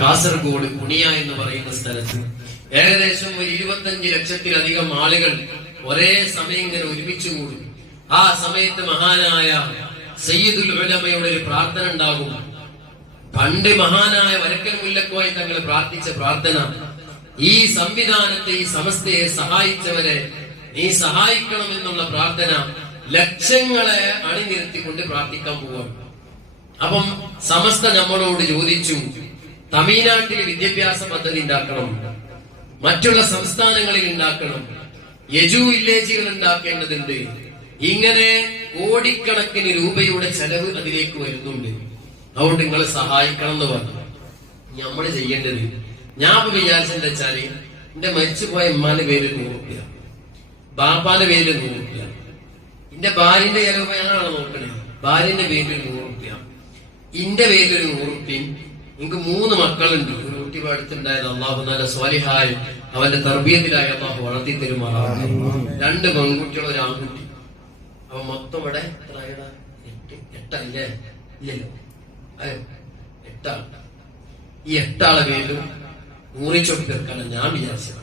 കാസർഗോഡ് കുണിയ എന്ന് പറയുന്ന സ്ഥലത്ത് ഏകദേശം ഒരു 25 ലക്ഷത്തിലധികം ആളുകൾ ഒരേ സമയം ഇങ്ങനെ ഒരുമിച്ച് കൂടും. ആ സമയത്ത് മഹാനായ സയ്യിദുൽ ഉലമയുടെ ഒരു പ്രാർത്ഥന ഉണ്ടാകും. പണ്ട് മഹാനായ വരക്കൽ മുല്ലക്കോയ തങ്ങൾ പ്രാർത്ഥിച്ച പ്രാർത്ഥന, ഈ സംവിധാനത്തെ, ഈ സമസ്തയെ സഹായിച്ചവരെ നീ സഹായിക്കണമെന്നുള്ള പ്രാർത്ഥന ലക്ഷങ്ങളെ അണിനിരത്തിക്കൊണ്ട് പ്രാർത്ഥിക്കാൻ പോവാണ്. അപ്പം സമസ്ത നമ്മളോട് ചോദിച്ചു, തമിഴ്നാട്ടിൽ വിദ്യാഭ്യാസ പദ്ധതി ഉണ്ടാക്കണം, മറ്റുള്ള സംസ്ഥാനങ്ങളിൽ ഉണ്ടാക്കണം, യജു വില്ലേജുകൾ ഉണ്ടാക്കേണ്ടതുണ്ട്. ഇങ്ങനെ കോടിക്കണക്കിന് രൂപയുടെ ചെലവ് അതിലേക്ക് വരുന്നുണ്ട്. അതുകൊണ്ട് നിങ്ങൾ സഹായിക്കണം എന്ന് പറഞ്ഞു. നമ്മള് ചെയ്യേണ്ടത്, ഞാൻ വിചാരിച്ചെന്താ വെച്ചാല്, എന്റെ മരിച്ചുപോയ ഉമ്മാന്റെ പേര് 100 രൂപ, ബാപ്പാന്റെ പേര് 100 രൂപ, എന്റെ ഭാര്യന്റെ ചെലവ് ഞാനാണ് നോക്കണേ, ഭാര്യന്റെ പേരിൽ 100 രൂപ, ഇന്റെ പേരിൽ 100 രൂപ. എനിക്ക് 3 മക്കളുണ്ട്. ഒരു കുട്ടി അടുത്തുണ്ടായത് അള്ളാഹു നല്ല സ്വാലിഹായി അവന്റെ തർബീയത്തിലായി അള്ളാഹു വളർത്തി തരുമാറാണ്. 2 പെൺകുട്ടികൾ, 1 ആൺകുട്ടി. അപ്പൊ മൊത്തം ഇവിടെ 8 ഇല്ലേ? ഇല്ലല്ലോ, 8 ആൾ. ഈ 8 ആളെ പേരിലും 100 ചൊട്ടി തീർക്കാനാണ് ഞാൻ വിചാരിച്ചത്.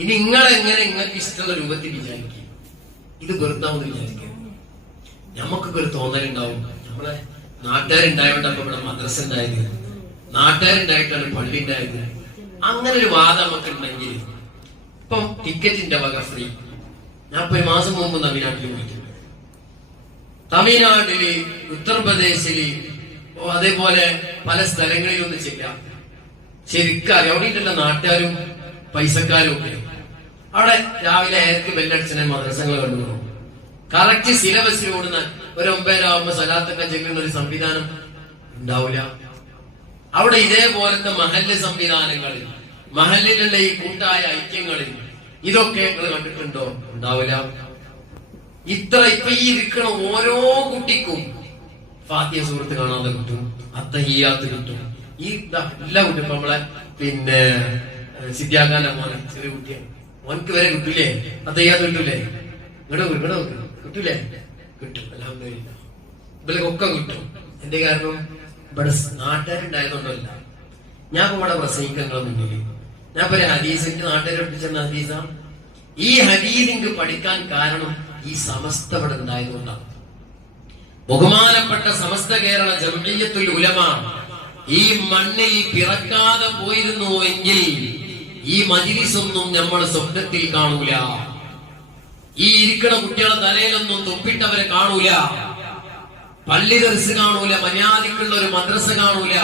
ഇനി നിങ്ങളെങ്ങനെ നിങ്ങൾക്ക് ഇഷ്ടമുള്ള രൂപത്തിൽ വിചാരിക്കുക, ഇത് വെറുതാവെന്ന് വിചാരിക്കുക. നമുക്കൊക്കെ ഒരു തോന്നലുണ്ടാവും, നമ്മളെ നാട്ടുകാരുണ്ടായോണ്ട് അപ്പൊ ഇവിടെ മദ്രസ ഉണ്ടായത്, നാട്ടുകാരുണ്ടായിട്ടാണ് പള്ളി ഉണ്ടായത്. അങ്ങനെ ഒരു വാദം നമുക്ക് ഉണ്ടെങ്കിൽ ഇപ്പം ടിക്കറ്റിന്റെ വക ഫ്രീ. ഞാൻ ഇപ്പൊ 1 മാസം മുമ്പ് തമിഴ്നാട്ടിൽ പോയിട്ടുണ്ട്. തമിഴ്നാട്ടില്, ഉത്തർപ്രദേശില്, അതേപോലെ പല സ്ഥലങ്ങളിലൊന്നും ചെയ്യാം. ശരിക്കും അവിടെയുള്ള നാട്ടുകാരും പൈസക്കാരും ഒക്കെ അവിടെ രാവിലെ 7 ബെല്ലടിച്ചനെ മദ്രസകൾ കണ്ടുപോകും. കറക്റ്റ് സിലബസിൽ ഓടുന്ന ഒരു 9 ആവുമ്പോ സലാത്തൊക്കെ ചെല്ലുന്ന ഒരു സംവിധാനം ഉണ്ടാവില്ല. അവിടെ ഇതേപോലത്തെ മഹല്ല് സംവിധാനങ്ങളിൽ, മഹല്ലിലുള്ള ഈ കൂട്ടായ ഐക്യങ്ങളിൽ ഇതൊക്കെ നിങ്ങൾ കണ്ടിട്ടുണ്ടോ? ഉണ്ടാവില്ല. ഇപ്പൊ ഈ ഇരിക്കണ ഓരോ കുട്ടിക്കും ഫാത്തിഹ സൂറത്ത് കാണാതെ കിട്ടും, അത്തഹിയ്യാത്ത് കിട്ടും. ഈ എല്ലാ കുട്ടിയും നമ്മളെ സിദ്ധ്യാഖാന്റെ മോനെ, ചെറിയ കുട്ടിയാണ്, മോനക്ക് വരെ കിട്ടൂലേ? അത്തഹിയ്യാത്ത് കിട്ടൂലേ? ഇവിടെ കിട്ടൂലേ? കിട്ടും. അൽഹംദുലില്ലാഹ്, ഇവരൊക്കെ കിട്ടും. എന്റെ കാരണം ഇവിടെ നാട്ടുകാരുണ്ടായതുകൊണ്ടല്ല. ഞാൻ ഇപ്പൊ ഇവിടെ പ്രസംഗിക്കുന്ന മുന്നിൽ ഞാൻ ഇപ്പൊ ഒരു ഹദീസിന്റെ നാട്ടുകാരെ ഒട്ടിച്ചെന്ന ഹദീസാണ്. ഈ ഹദീസ് എനിക്ക് പഠിക്കാൻ കാരണം ഈ സമസ്ത ഇവിടെ ഉണ്ടായതുകൊണ്ടാണ്. ബഹുമാനപ്പെട്ട സമസ്ത കേരള ജംഇയ്യത്തുൽ ഉലമ ഈ മണ്ണിൽ പിറക്കാതെ പോയിരുന്നുവെങ്കിൽ ഈ മജ്‌ലിസൊന്നും നമ്മൾ സ്വപ്നത്തിൽ കാണൂല. ഈ ഇരിക്കണ കുട്ടികളെ തലയിലൊന്നും തൊപ്പിട്ടവരെ കാണൂല, പള്ളി ദർസ് കാണൂല, മര്യാദക്കുള്ള ഒരു മദ്രസ കാണൂല.